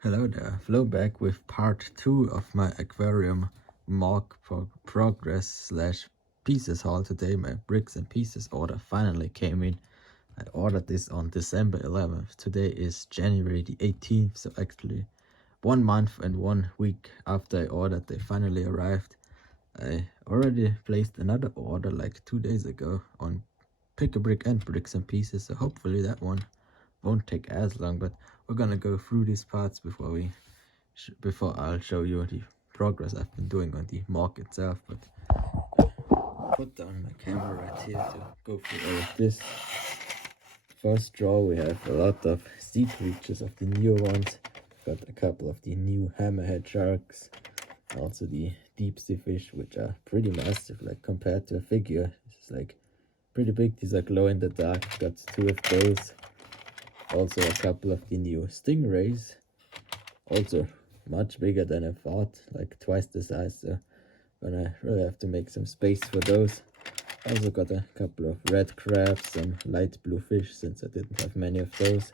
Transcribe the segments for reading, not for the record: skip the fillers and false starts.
Hello there, Flo back with part 2 of my Aquarium MOC progress slash pieces haul today. My bricks and pieces order finally came in. I ordered this on December 11th. Today is January the 18th, so actually 1 month and 1 week after I ordered, they finally arrived. I already placed another order like 2 days ago on Pick a Brick and Bricks and Pieces, so hopefully that one won't take as long, but we're gonna go through these parts before I'll show you the progress I've been doing on the MOC itself. But put down my camera right here to go through all of this. First draw, we have a lot of sea creatures of the newer ones. Got a couple of the new hammerhead sharks, also the deep sea fish, which are pretty massive, like compared to a figure. It's like pretty big. These are glow in the dark. Got 2 of those. Also a couple of the new stingrays, also much bigger than I thought, like twice the size, so gonna really have to make some space for those. Also got a couple of red crabs, some light blue fish since I didn't have many of those,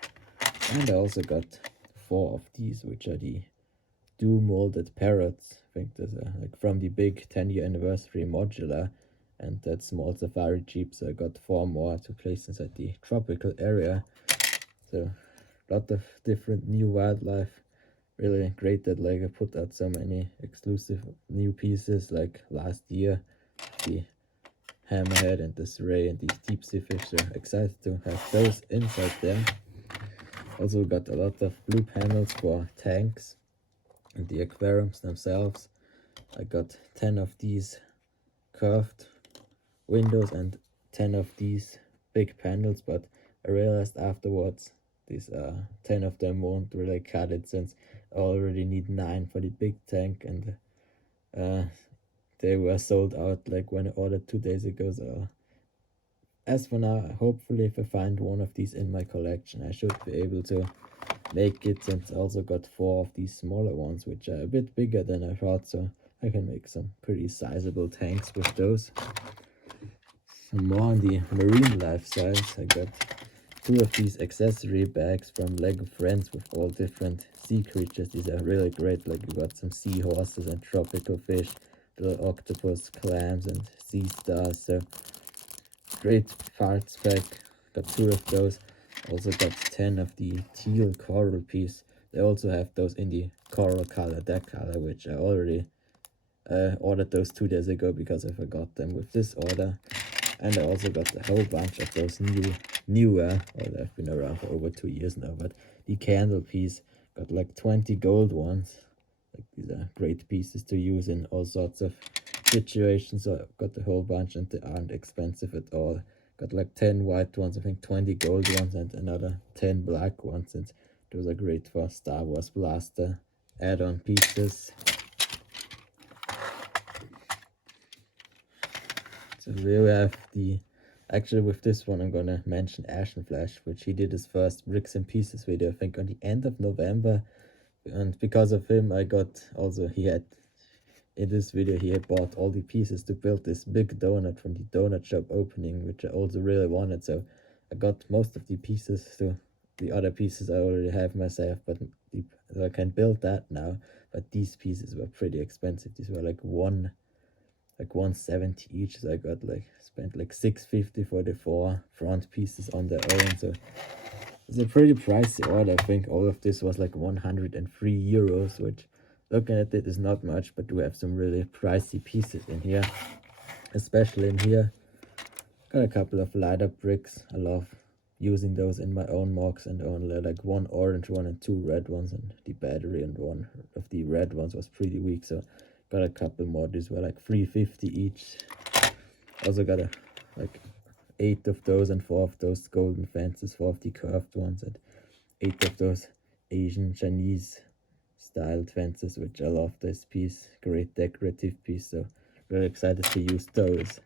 and I also got 4 of these, which are the dew molded parrots. I think those are like from the big 10-year anniversary modular, and that small safari jeep, so I got 4 more to place inside the tropical area. So a lot of different new wildlife. Really great that like I put out so many exclusive new pieces like last year. The hammerhead and the ray and these deep sea fish. So excited to have those inside there. Also got a lot of blue panels for tanks and the aquariums themselves. I got 10 of these curved windows and 10 of these big panels, but I realized afterwards these 10 of them won't really cut it since I already need 9 for the big tank, and they were sold out like when I ordered 2 days ago. So as for now, hopefully if I find one of these in my collection, I should be able to make it, since I also got 4 of these smaller ones, which are a bit bigger than I thought, so I can make some pretty sizable tanks with those. Some more on the marine life side, I got 2 of these accessory bags from Lego Friends with all different sea creatures. These are really great, like we got some seahorses and tropical fish, little octopus, clams and sea stars, so great parts pack. Got 2 of those. Also got 10 of the teal coral piece. They also have those in the coral color, that color, which I already ordered those 2 days ago because I forgot them with this order. And I also got a whole bunch of those newer, or they've been around for over 2 years now, but the candle piece, got like 20 gold ones. Like these are great pieces to use in all sorts of situations. So I've got a whole bunch and they aren't expensive at all. Got like 10 white ones, I think 20 gold ones and another 10 black ones, and those are great for Star Wars Blaster add-on pieces. So here we have the, actually with this one I'm gonna mention Ashen Flash, which he did his first Bricks and Pieces video, I think on the end of November. And because of him I got, also he had, in this video he had bought all the pieces to build this big donut from the donut shop opening, which I also really wanted. So I got most of the pieces. So the other pieces I already have myself, but I can build that now. But these pieces were pretty expensive. These were like 170 each, so I got like spent like 650 for the 4 front pieces on their own. So it's a pretty pricey order. I think all of this was like 103 euros, which looking at it is not much, but we have some really pricey pieces in here, especially in here. Got a couple of light up bricks. I love using those in my own MOCs, and only like 1 orange one and 2 red ones, and the battery and 1 of the red ones was pretty weak, so got a couple more. These were like 350 each. Also got like 8 of those and 4 of those golden fences, 4 of the curved ones, and 8 of those Asian Chinese styled fences, which I love this piece. Great decorative piece, so really excited to use those.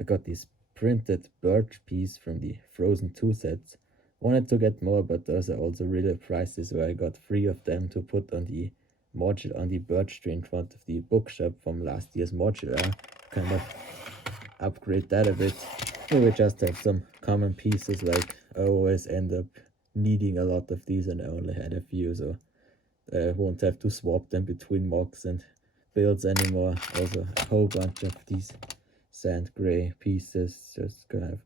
I got this printed birch piece from the Frozen 2 sets. Wanted to get more, but those are also really pricey, so I got 3 of them to put on the module, on the birch tree in front of the bookshop from last year's modular. Kind of upgrade that a bit. Here we just have some common pieces, like I always end up needing a lot of these and I only had a few, so I won't have to swap them between mocks and builds anymore. Also a whole bunch of these sand gray pieces, just kind of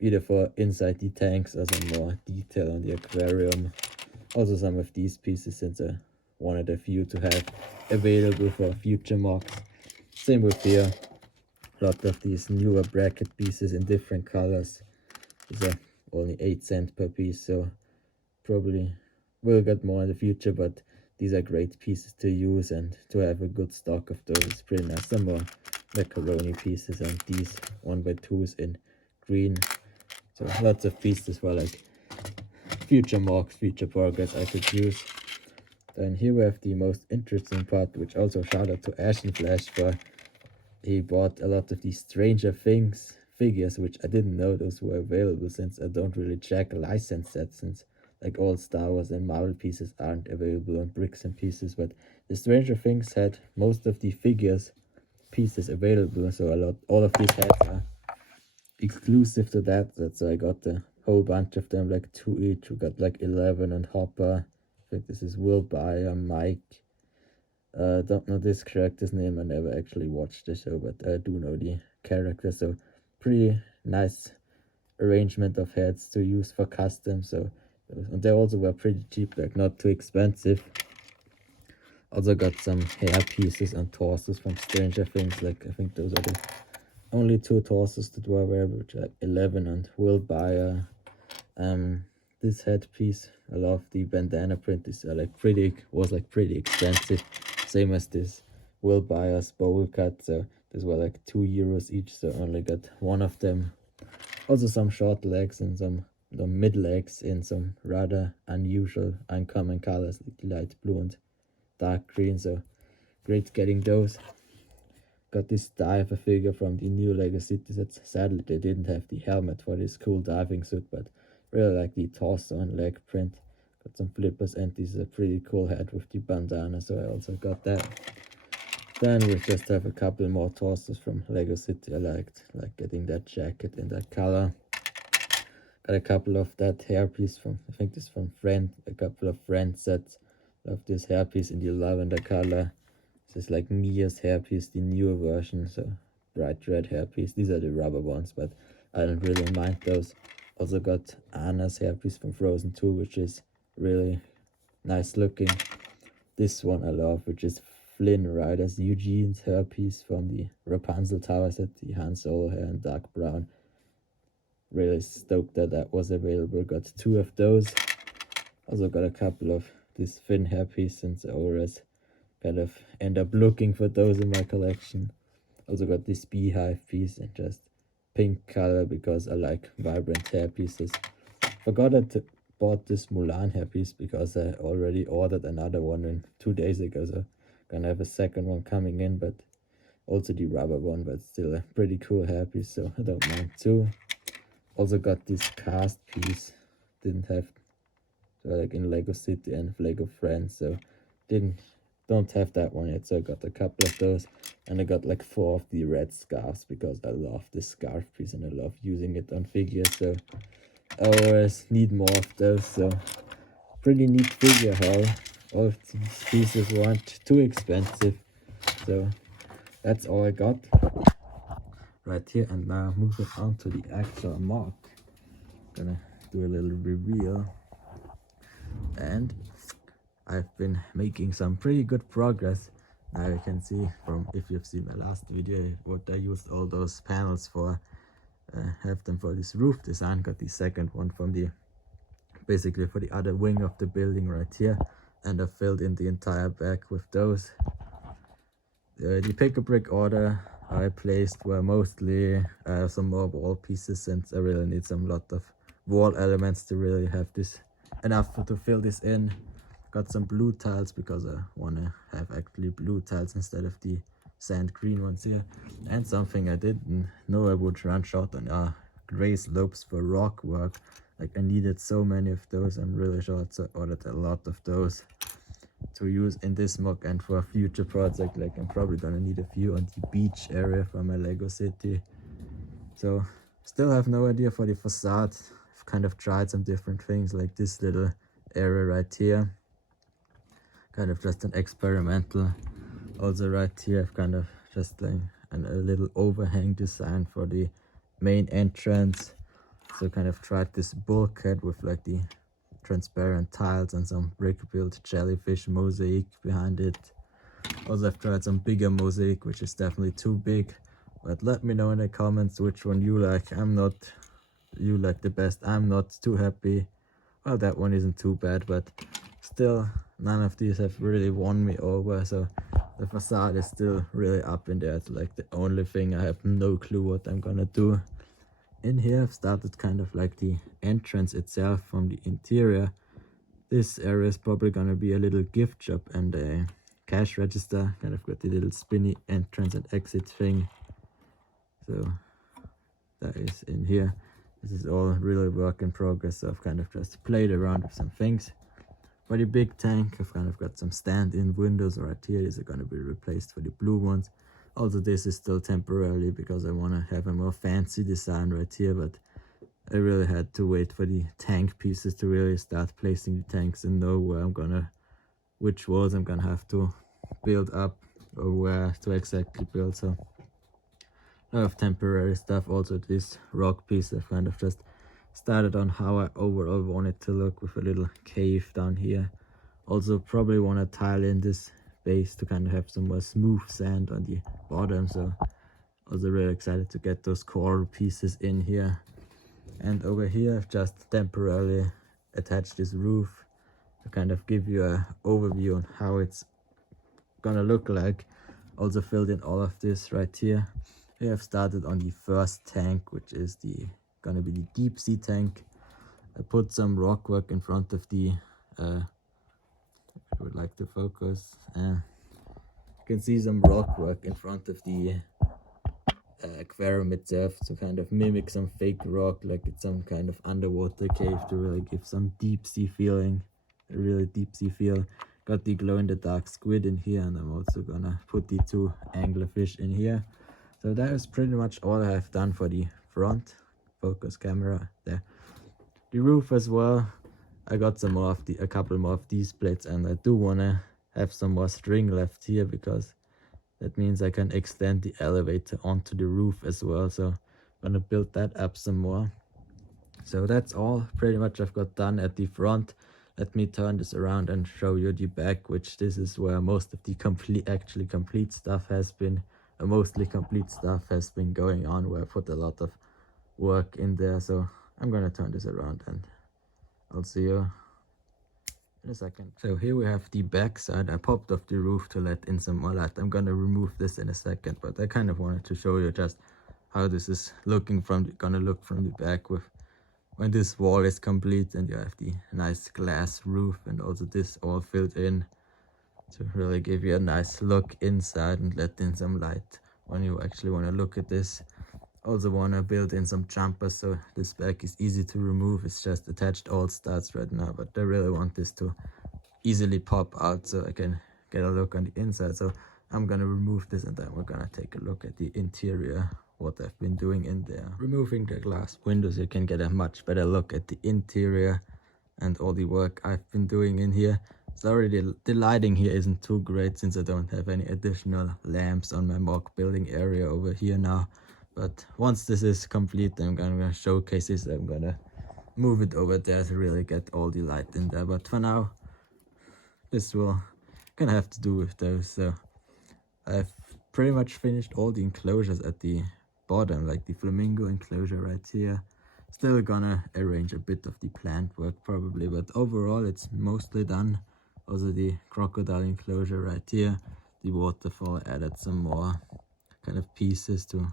either for inside the tanks or some more detail on the aquarium. Also some of these pieces, since I wanted a few to have available for future mocks. Same with here, a lot of these newer bracket pieces in different colors. These are only 8 cents per piece, so probably will get more in the future, but these are great pieces to use, and to have a good stock of those is pretty nice. Some more macaroni pieces and these 1x2s in green. So lots of pieces for like future mocks, future progress I could use. Then here we have the most interesting part, which also shout out to Ash and Flash for he bought a lot of these Stranger Things figures, which I didn't know those were available, since I don't really check license sets, since like all Star Wars and Marvel pieces aren't available on Bricks and Pieces. But the Stranger Things had most of the figures pieces available, so all of these heads are exclusive to that. So I got a whole bunch of them, like 2 each. We got like 11 and Hopper. I think this is Will Byer, Mike. Don't know this character's name. I never actually watched the show, but I do know the character. So pretty nice arrangement of heads to use for custom. So and they also were pretty cheap, like not too expensive. Also got some hair pieces and torsos from Stranger Things. Like I think those are the only 2 torsos that were available, which are like 11 and Will Byer. This headpiece, I love the bandana print. This was pretty expensive, same as this Will Byer's bowl cut. So these were like €2 each, so I only got one of them. Also some short legs and some mid legs in some rather unusual, uncommon colors, like light blue and dark green. So great getting those. Got this diver figure from the new Lego City sets. Sadly, they didn't have the helmet for this cool diving suit, but really like the torso and leg print. Got some flippers, and this is a pretty cool head with the bandana, so I also got that. Then we just have a couple more torsos from Lego City. I liked like getting that jacket in that color. Got a couple of that hairpiece from, I think this is from Friend, a couple of Friend sets. Love this hairpiece in the lavender color. This is like Mia's hairpiece, the newer version, so bright red hairpiece. These are the rubber ones, but I don't really mind those. Also got Anna's hairpiece from Frozen 2, which is really nice looking. This one I love, which is Flynn Rider's Eugene's hairpiece from the Rapunzel Tower set, the Han Solo hair in dark brown. Really stoked that that was available. Got 2 of those. Also got a couple of this Finn hairpiece, since I always kind of end up looking for those in my collection. Also got this beehive piece in just pink color because I like vibrant hair pieces. Forgot I bought this Mulan hairpiece because I already ordered another one 2 days ago, so gonna have a second one coming in, but also the rubber one, but still a pretty cool hairpiece, so I don't mind too. Also got this cast piece, didn't have, so like in Lego City and Lego Friends, so don't have that one yet, so I got a couple of those. And I got like 4 of the red scarves because I love this scarf piece and I love using it on figures, so I always need more of those. So pretty neat figure haul. All of these pieces weren't too expensive, so that's all I got right here. And now moving on to the actual MOC. Gonna do a little reveal, and I've been making some pretty good progress. Now you can see from, if you've seen my last video, what I used all those panels for. Have them for this roof design. Got the second one from basically for the other wing of the building right here, and I filled in the entire back with those. The pick-a-brick order I placed were mostly some more wall pieces, since I really need some lot of wall elements to really have this enough to fill this in. Got some blue tiles because I want to have actually blue tiles instead of the sand green ones here. And something I didn't know I would run short on are gray slopes for rock work. Like I needed so many of those. I'm really short, so I ordered a lot of those to use in this MOC and for a future project. Like I'm probably gonna need a few on the beach area for my Lego City. So still have no idea for the facade. I've kind of tried some different things, like this little area right here. kind of just an experimental. Also right here I've kind of just like a little overhang design for the main entrance. So kind of tried this bulkhead with like the transparent tiles and some brick built jellyfish mosaic behind it. Also I've tried some bigger mosaic, which is definitely too big, but let me know in the comments which one you like. You like the best. I'm not too happy. Well, that one isn't too bad, but still none of these have really won me over, so the facade is still really up in there. It's like the only thing I have no clue what I'm gonna do. In here I've started kind of like the entrance itself from the interior. This area is probably gonna be a little gift shop and a cash register. Kind of got the little spinny entrance and exit thing. So that is in here. This is all really work in progress, so I've kind of just played around with some things. For the big tank, I've kind of got some stand-in windows right here. These are going to be replaced for the blue ones. Also, this is still temporarily because I want to have a more fancy design right here, but I really had to wait for the tank pieces to really start placing the tanks and know where which walls I'm gonna have to build up or where to exactly build. So a lot of temporary stuff. Also this rock piece I've kind of just started on how I overall want it to look with a little cave down here. Also probably want to tile in this base to kind of have some more smooth sand on the bottom. So also really excited to get those coral pieces in here. And over here I've just temporarily attached this roof to kind of give you an overview on how it's gonna look like. Also filled in all of this right here. We have started on the first tank, which is gonna be the deep sea tank. I put some rock work in front of the I would like to focus. You can see some rock work in front of the aquarium itself to kind of mimic some fake rock, like it's some kind of underwater cave, to really give some deep sea feeling, a really deep sea feel. Got the glow in the dark squid in here, and I'm also gonna put the 2 anglerfish in here. So that is pretty much all I have done for the front. Focus camera there. The roof as well. I got a couple more of these plates, and I do wanna have some more string left here because that means I can extend the elevator onto the roof as well. So I'm gonna build that up some more. So that's all pretty much I've got done at the front. Let me turn this around and show you the back, which this is where most of the actually complete stuff has been. Mostly complete stuff has been going on, where I put a lot of work in there. So I'm gonna turn this around and I'll see you in a second. So here we have the back side. I popped off the roof to let in some more light. I'm gonna remove this in a second, but I kind of wanted to show you just how this is gonna look from the back with when this wall is complete and you have the nice glass roof and also this all filled in to really give you a nice look inside and let in some light when you actually want to look at this. Also want to build in some jumpers so this back is easy to remove. It's just attached all studs right now, but I really want this to easily pop out so I can get a look on the inside. So I'm gonna remove this and then we're gonna take a look at the interior, what I've been doing in there. Removing the glass windows, you can get a much better look at the interior and all the work I've been doing in here. Sorry, the lighting here isn't too great since I don't have any additional lamps on my mock building area over here now. But once this is complete, I'm gonna showcase this. I'm gonna move it over there to really get all the light in there. But for now, this will gonna have to do with those. So I've pretty much finished all the enclosures at the bottom, like the flamingo enclosure right here. Still gonna arrange a bit of the plant work probably, but overall it's mostly done. Also the crocodile enclosure right here, the waterfall, added some more kind of pieces to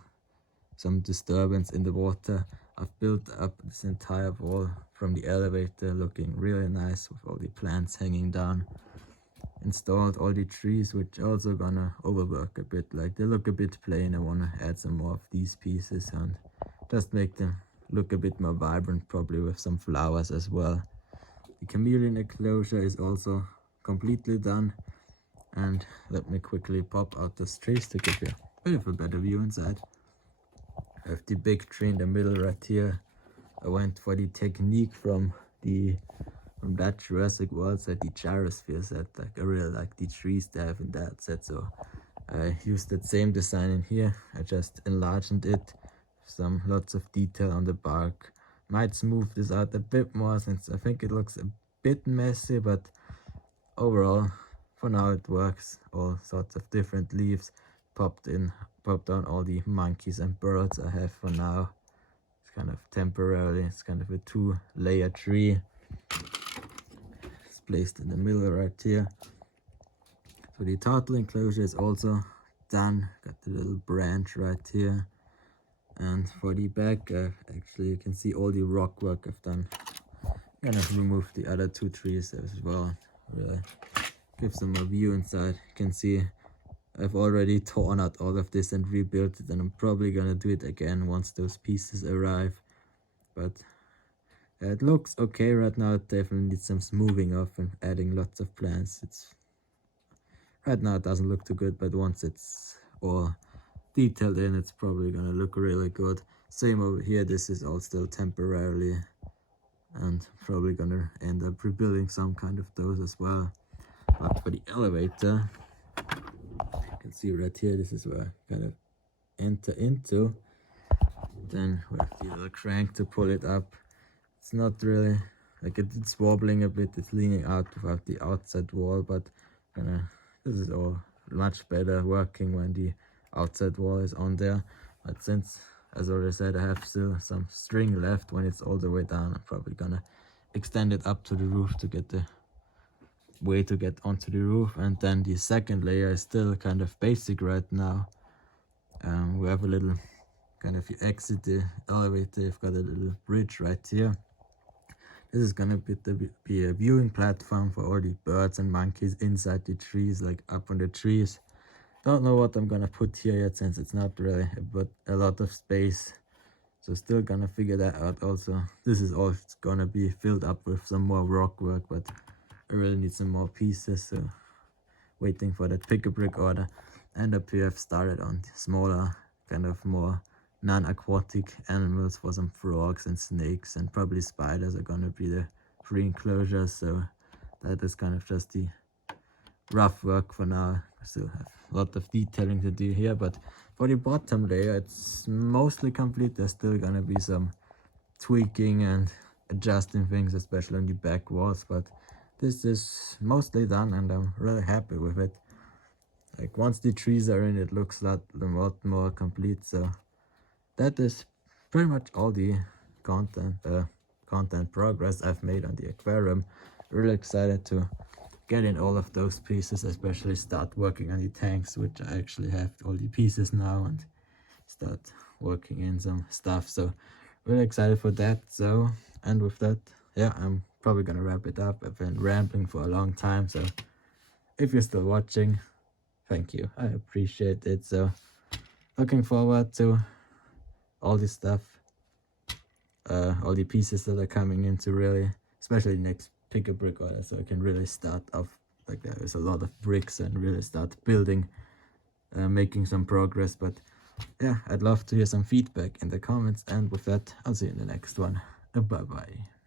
some disturbance in the water. I've built up this entire wall from the elevator, looking really nice with all the plants hanging down. Installed all the trees, which also gonna overwork a bit, like they look a bit plain. I wanna add some more of these pieces and just make them look a bit more vibrant, probably with some flowers as well. The chameleon enclosure is also completely done, and let me quickly pop out those trees to give you a bit of a better view inside. I have the big tree in the middle right here. I went for the technique from the from that Jurassic World set, the gyrosphere set. Like I really like the trees they have in that set, so I used that same design in here. I just enlarged it, some lots of detail on the bark. Might smooth this out a bit more since I think it looks a bit messy, but overall for now it works. All sorts of different leaves popped on all the monkeys and birds I have for now. It's kind of temporary, it's kind of a 2-layer tree. It's placed in the middle right here. So the turtle enclosure is also done. Got the little branch right here. And for the back, actually you can see all the rock work I've done. I'm gonna remove the other 2 trees as well. Really give some more view inside. You can see I've already torn out all of this and rebuilt it, and I'm probably gonna do it again once those pieces arrive. But it looks okay right now. It definitely needs some smoothing off and adding lots of plants. Right now it doesn't look too good, but once it's all detailed in, it's probably gonna look really good. Same over here, this is all still temporarily, and probably gonna end up rebuilding some kind of those as well. But for the elevator, you can see right here, this is where I kind of enter into. Then we have the little crank to pull it up. It's not really, like it's wobbling a bit, it's leaning out without the outside wall, but this is all much better working when the outside wall is on there. But since, as already said, I have still some string left when it's all the way down, I'm probably gonna extend it up to the roof to get the way to get onto the roof. And then the second layer is still kind of basic right now. We have a little kind of, you exit the elevator, you've got a little bridge right here. This is gonna be a viewing platform for all the birds and monkeys inside the trees, like up on the trees. Don't know what I'm gonna put here yet, since it's not really a lot of space. So still gonna figure that out also. This is all gonna be filled up with some more rock work, but I really need some more pieces, so waiting for that pick-a-brick order. And up here I've started on the smaller, kind of more non-aquatic animals for some frogs and snakes, and probably spiders are gonna be the free enclosures. So that is kind of just the rough work for now. I still have a lot of detailing to do here, but for the bottom layer it's mostly complete. There's still gonna be some tweaking and adjusting things, especially on the back walls, but this is mostly done and I'm really happy with it. Like once the trees are in, it looks a lot more complete. So that is pretty much all the content progress I've made on the aquarium. Really excited to get in all of those pieces, especially start working on the tanks, which I actually have all the pieces now, and start working in some stuff. So really excited for that. So, and with that, yeah, I'm probably gonna wrap it up. I've been rambling for a long time, so if you're still watching, thank you, I appreciate it. So looking forward to all this stuff, all the pieces that are coming in to really, especially next pick-a-brick order, so I can really start off like there's a lot of bricks and really start building, making some progress. But yeah, I'd love to hear some feedback in the comments, and with that, I'll see you in the next one. Bye bye.